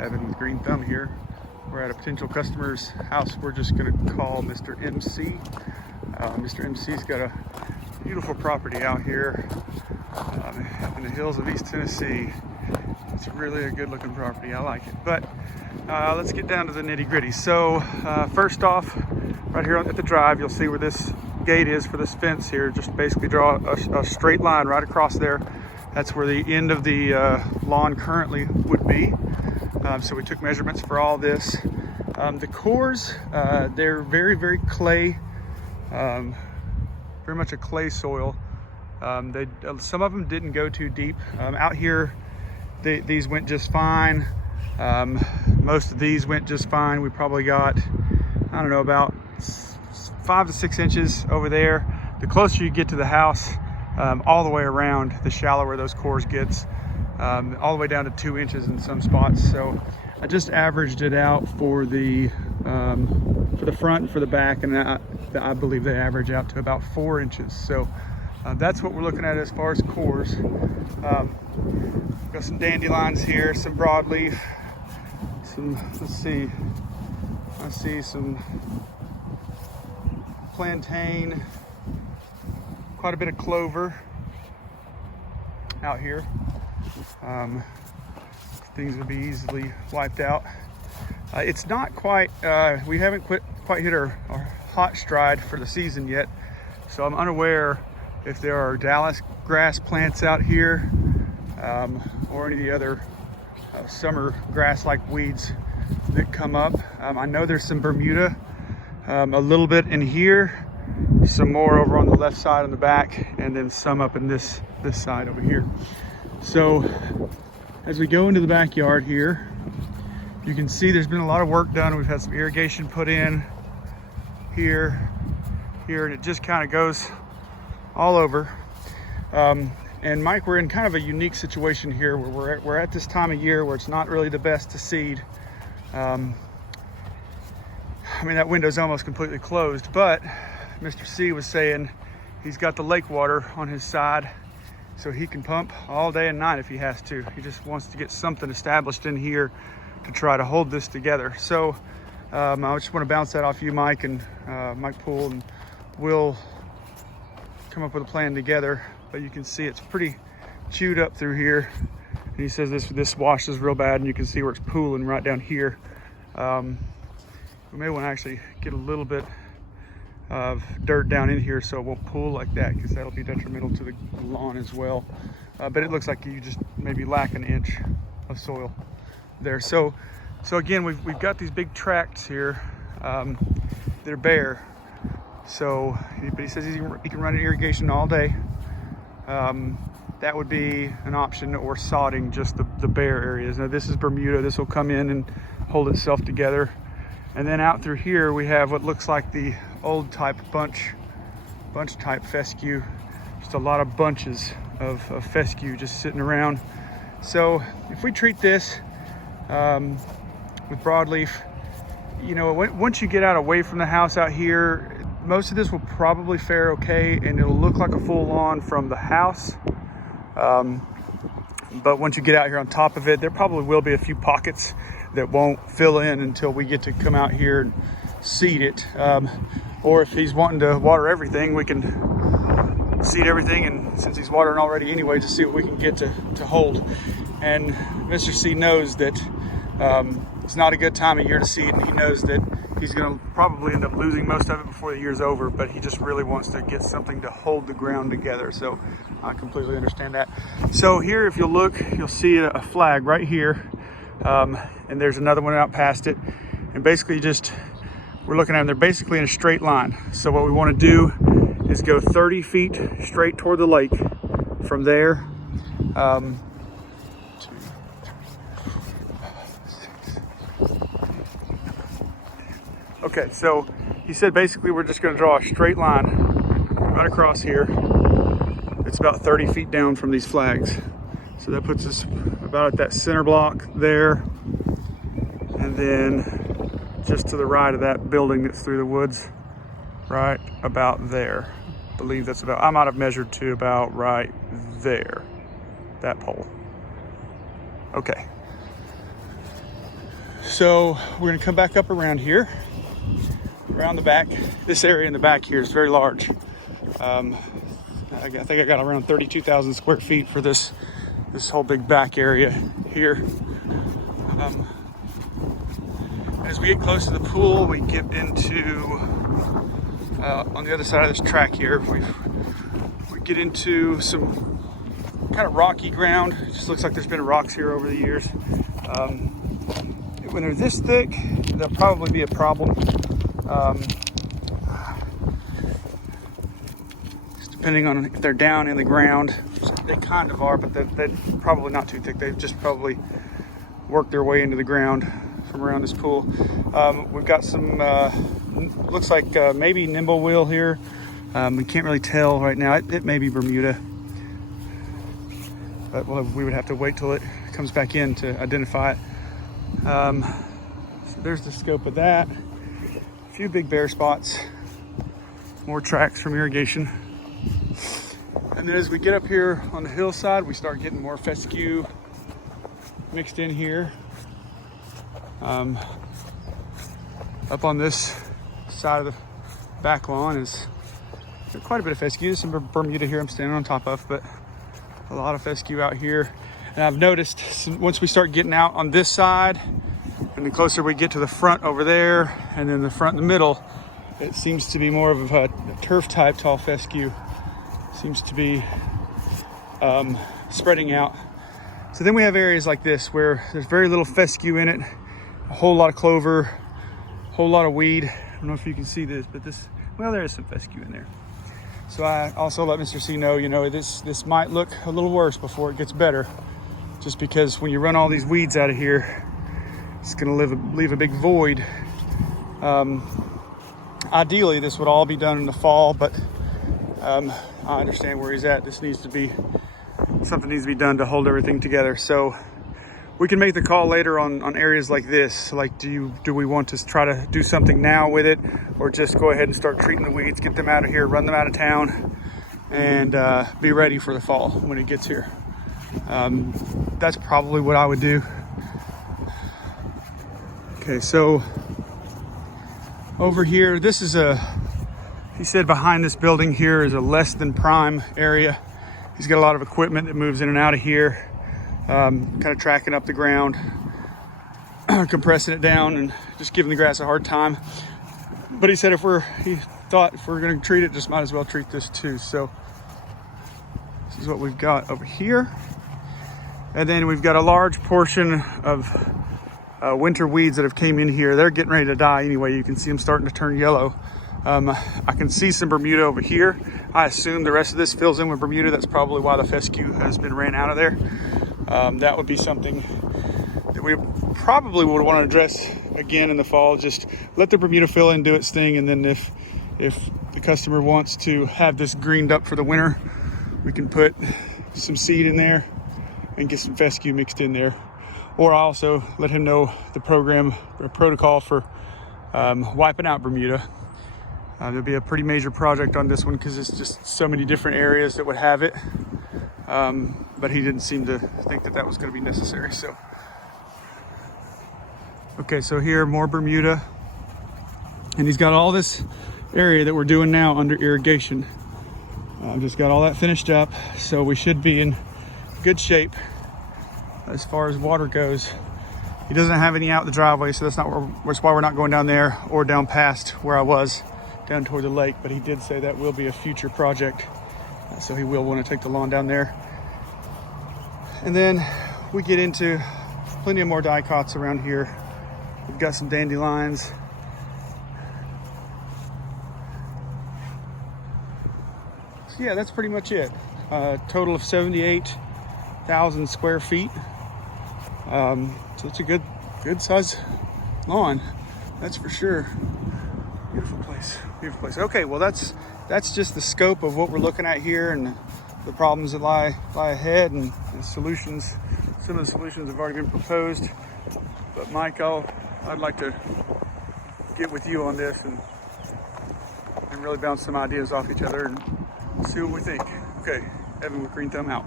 Evan with Green Thumb here. We're at a potential customer's house. We're just gonna call Mr. MC. Mr. MC's got a beautiful property out here in the hills of East Tennessee. It's really a good looking property, I like it. But let's get down to the nitty gritty. So first off, right here at the drive, you'll see where this gate is for this fence here. Just basically draw a straight line right across there. That's where the end of the lawn currently would be. So we took measurements for all this. The cores, they're very, very clay, very much a clay soil. Some of them didn't go too deep. Out here, these went just fine. Most of these went just fine. We probably got, I don't know, about 5 to 6 inches over there. The closer you get to the house, all the way around, the shallower those cores gets, all the way down to 2 inches in some spots. So I just averaged it out for the front and for the back, and I believe they average out to about 4 inches. So that's what we're looking at as far as cores. Got some dandelions here, some broadleaf, I see some plantain, quite a bit of clover out here. Things would be easily wiped out. It's not quite, we haven't quite hit our hot stride for the season yet, so I'm unaware if there are Dallas grass plants out here or any of the other summer grass-like weeds that come up. I know there's some Bermuda, a little bit in here, some more over on the left side on the back, and then some up in this side over here. So as we go into the backyard here, you can see there's been a lot of work done. We've had some irrigation put in here, and it just kind of goes all over. And Mike, we're in kind of a unique situation here where we're at this time of year where it's not really the best to seed. I mean, that window's almost completely closed, but Mr. C was saying he's got the lake water on his side, so he can pump all day and night if he has to. He just wants to get something established in here to try to hold this together. So I just want to bounce that off you, Mike, and Mike Poole, and we'll come up with a plan together. But you can see it's pretty chewed up through here. And he says this washes real bad, and you can see where it's pooling right down here. We may want to actually get a little bit of dirt down in here so it won't pool like that, because that'll be detrimental to the lawn as well. But it looks like you just maybe lack an inch of soil there. So again, we've got these big tracts here. They're bare. So, but he says he can run an irrigation all day. That would be an option, or sodding just the bare areas. Now this is Bermuda. This will come in and hold itself together. And then out through here we have what looks like the old type bunch type fescue. Just a lot of bunches of fescue just sitting around. So if we treat this with broadleaf, you know, once you get out away from the house out here, most of this will probably fare okay, and it'll look like a full lawn from the house. But once you get out here on top of it, there probably will be a few pockets that won't fill in until we get to come out here and seed it. Or if he's wanting to water everything, we can seed everything, and since he's watering already anyway, to see what we can get to hold. And Mr. C knows that it's not a good time of year to seed, and he knows that he's going to probably end up losing most of it before the year's over, but he just really wants to get something to hold the ground together. So I completely understand that. So here, if you'll look, you'll see a flag right here, and there's another one out past it. And basically we're looking at them, they're basically in a straight line. So what we want to do is go 30 feet straight toward the lake from there. Okay, so he said basically we're just going to draw a straight line right across here. It's about 30 feet down from these flags. So that puts us about at that center block there. And then just to the right of that building that's through the woods, right about there. I believe that's about, I might have measured to about right there, that pole. Okay. So we're gonna come back up around here, around the back. This area in the back here is very large. I think I got around 32,000 square feet for this whole big back area here. As we get close to the pool, we get into, on the other side of this track here, we get into some kind of rocky ground. It just looks like there's been rocks here over the years. When they're this thick, there'll probably be a problem. Depending on if they're down in the ground. They kind of are, but they're probably not too thick. They've just probably worked their way into the ground from around this pool. We've got some, looks like maybe nimble wheel here. We can't really tell right now. It may be Bermuda, but we would have to wait till it comes back in to identify it. So there's the scope of that. A few big bare spots, more tracks from irrigation. And then as we get up here on the hillside, we start getting more fescue mixed in here. Up on this side of the back lawn is quite a bit of fescue. There's some Bermuda here I'm standing on top of, but a lot of fescue out here. And I've noticed once we start getting out on this side, and the closer we get to the front over there, and then the front in the middle, it seems to be more of a turf type tall fescue. Seems to be spreading out. So then we have areas like this where there's very little fescue in it, a whole lot of clover, a whole lot of weed. I don't know if you can see this, but well, there is some fescue in there. So I also let Mr. C know, this might look a little worse before it gets better, just because when you run all these weeds out of here, it's gonna leave a big void. Ideally, this would all be done in the fall, but I understand where he's at. Something needs to be done to hold everything together. So we can make the call later on areas like this. Like, do we want to try to do something now with it, or just go ahead and start treating the weeds, get them out of here, run them out of town, and be ready for the fall when it gets here. That's probably what I would do. Okay, so over here, this is he said behind this building here is a less than prime area. He's got a lot of equipment that moves in and out of here, kind of tracking up the ground, compressing it down and just giving the grass a hard time. But he said he thought if we're gonna treat it, just might as well treat this too. So this is what we've got over here. And then we've got a large portion of winter weeds that have came in here. They're getting ready to die anyway. You can see them starting to turn yellow. I can see some Bermuda over here. I assume the rest of this fills in with Bermuda. That's probably why the fescue has been ran out of there. That would be something that we probably would want to address again in the fall. Just let the Bermuda fill in, do its thing, and then if the customer wants to have this greened up for the winter, we can put some seed in there and get some fescue mixed in there. Or I also let him know the protocol for wiping out Bermuda. There'll be a pretty major project on this one because it's just so many different areas that would have it. But he didn't seem to think that was going to be necessary. So, okay, so here more Bermuda, and he's got all this area that we're doing now under irrigation. Just got all that finished up, so we should be in good shape as far as water goes. He doesn't have any out the driveway, so that's why we're not going down there or down past where I was, down toward the lake. But he did say that will be a future project, so he will want to take the lawn down there. And then we get into plenty of more dicots around here. We've got some dandelions. So yeah, that's pretty much it. Total of 78,000 square feet. So it's a good size lawn, that's for sure. Beautiful place, beautiful place. Okay, well that's just the scope of what we're looking at here and the problems that lie ahead and solutions. Some of the solutions have already been proposed, but Mike, I'd like to get with you on this and really bounce some ideas off each other and see what we think. Okay, Evan with Green Thumb out.